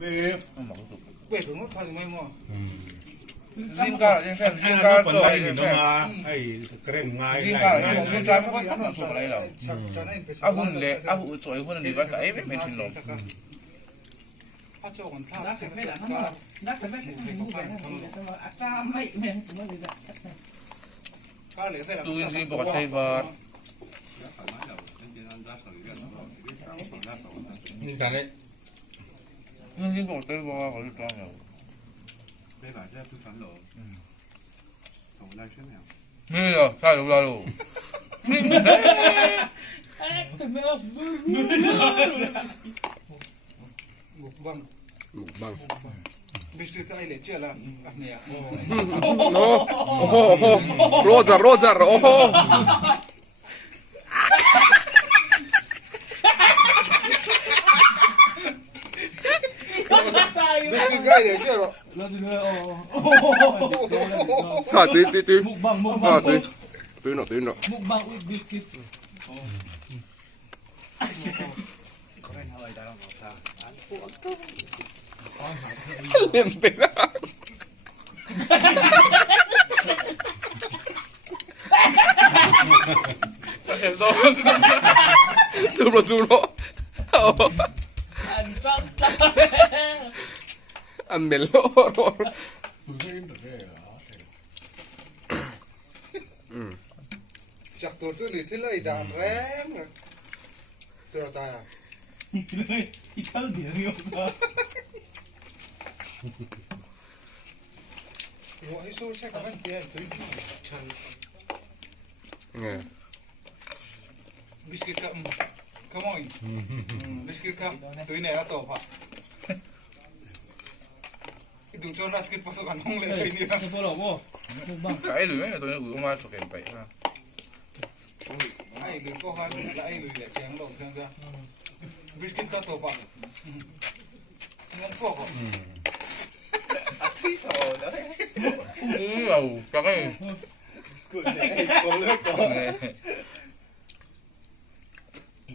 Bếp đúng không? Thôi mấy mua. Zinga, zinga Còn lại thì nó mà hay keren ngay Zinga, này. zinga có bắt nó chụp lại đâu. Ahun le, ahu choi hun ni ba kai be mention lo. Phát cho còn thao. Đắc phải là nó mà đắc phải mấy cái mua về nó mà cha mấy men cũng mới được. Phát lấy về là. Tu zin bo kai ba. Như thế này. Zin bo kai ba có được sao nhỉ? 你嗱即係都粉路，從拉出嚟。咩啊？太老啦咯！ Mục băng. Mukbang. Biscuit cái này chưa là nè. Roger, Roger, oh. Biscuit cái này chưa rồi. Ha, tí. Mukbang, Ha, tí. Tí nó. mukbang with biscuit.嗰邊可以打落我沙。 Liên tính ra. Zoom nó. Ăn mền lỗ rồi. Chắc tôi chưa lấy thế này đàn rém rồi. Tôi ta à. Italiano io. Ủa, số xe các bạn tiền tới trời. Nghe. Biscuit cup. Come on. Biscuit cup. Tôi này là tổ phạ. Cái đường cho nó skip vào còn không lệ chơi đi. Che poi dopo. Mukbang. Cái lưỡi này tôi ủi mà chụp cái ha. Ai lười có hai là ai lười lại chén đầu xem ra. Biscuit cup tổ phạ. Ngon quá không? Wow, cái này.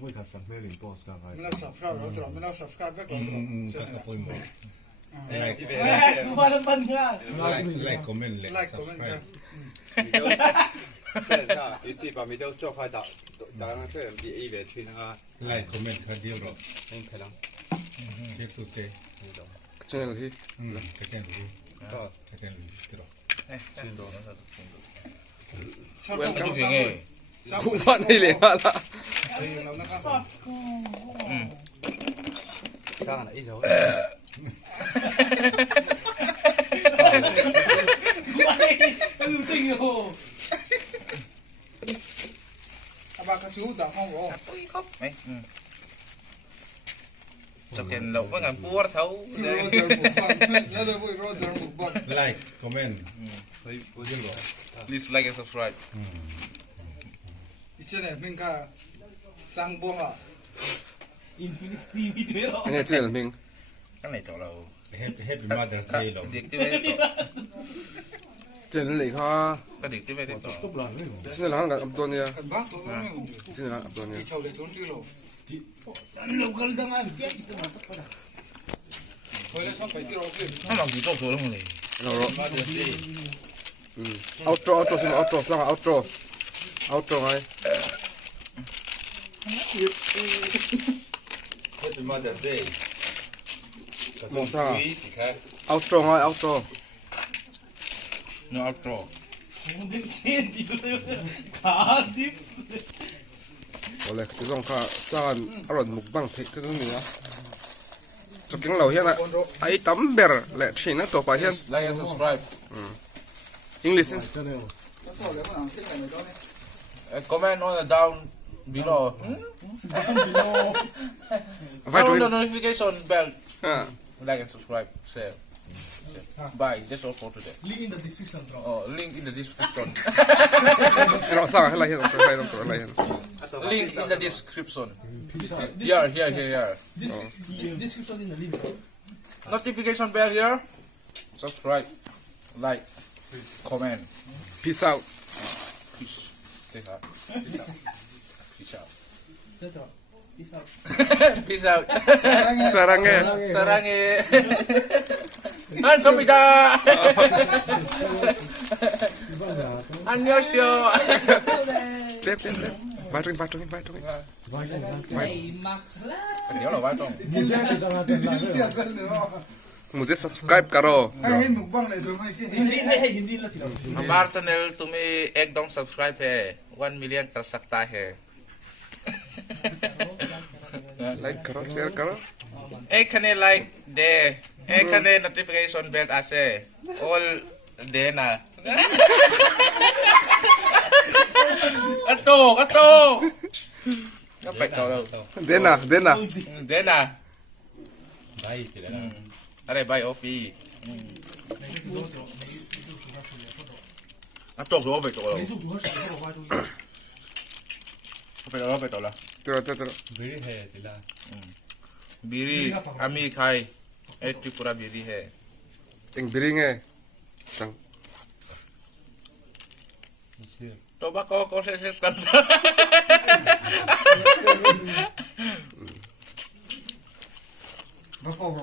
Voi tässä pelin posta vai. Minä subscribe rồi, minä subscribe với con. Các cái phôi mỏ. Guarda bandiera. Like, comment, Like, comment. YouTube 咪都做開打，打嗰啲人啲 A 嘅串啊， like, comment 佢啲咯。應佢諗 Chết tụt chết. Channel thì. Cái tên gì? Cái tên gì? Cái đó. Xin đồ nó thật. Sao Quen không cái làm gì sao nghe. rồi? Sao Cũng không bạn đi liền là. Đây là nó khác. 生呢種。Bà các chú đã không có. Mấy. Chụp cái lẩu với ngàn búa thấu. Roger mukbang. Là được với Roger mukbang. Like, comment. Please like and subscribe. Ichi này mình cả sang buông à. Infinix TV đó. Nghe channel mình. Cái này chỗ lẩu. Happy Mother's Day lo. Điệt tiếp về tổ. Channel này ha. Cái điệt tiếp về tổ. Channel là hàng abdon ya. Cần bác tôi nói. Channel là abdon ya. Đi chầu để trốn chứ lộ. Local dangan. Thôi lại xong phải tiêu rồi. Nó làm gì tốt rồi không này. Rồi. Outro xin outro sang outro. Outro ngay. Happy Mother's Day. Mong sao? Outro ngay outro. No outro. Cardiff. Oleh cái dòng cả san aron mukbang thích cái gì á. Cho tiếng lẩu hiện ạ. Ai tắm bèr lẹ chỉ nó tổ bài hiện. Like and subscribe. English. Nó thôi lấy con nào thích này đó này. Comment on the down below. Phải Turn the rồi. notification bell. Ha. Like and subscribe. Share. Bye. That's all for today. Link in the description bro. Oh, link in the description. Nó sang hay là hiện rồi hay rồi lại hiện. Link in the description. Here. Description in the link. Notification bell here. Subscribe. Like. Comment. Peace out. Peace. Peace out. That's all. Pisau. Peace out. Sarangnya. Sarangi. Ansomida. Annyeonghaseyo. Lihat. Batungin. Hey, maklah. Dia lo batong. Tiap kan lo. मुझे सब्सक्राइब करो Hai mukbang le dulu sih. Hindi lah tidak. हमारा चैनल तुम्हें एकदम सब्सक्राइब है 1 मिलियन कर सकता है लाइक करो शेयर करो एक खने लाइक दे एक खने नोटिफिकेशन बेल आसे all देना अतो apa kau देना देना Baik, tidak lah. अरे भाई ओपी अतो जो betul betul lah terus Beri hai, tidak. बीरी अमी खाई एक त्रिपुरा बीरी है yang biringnya cang coba kau seseskan Rokok.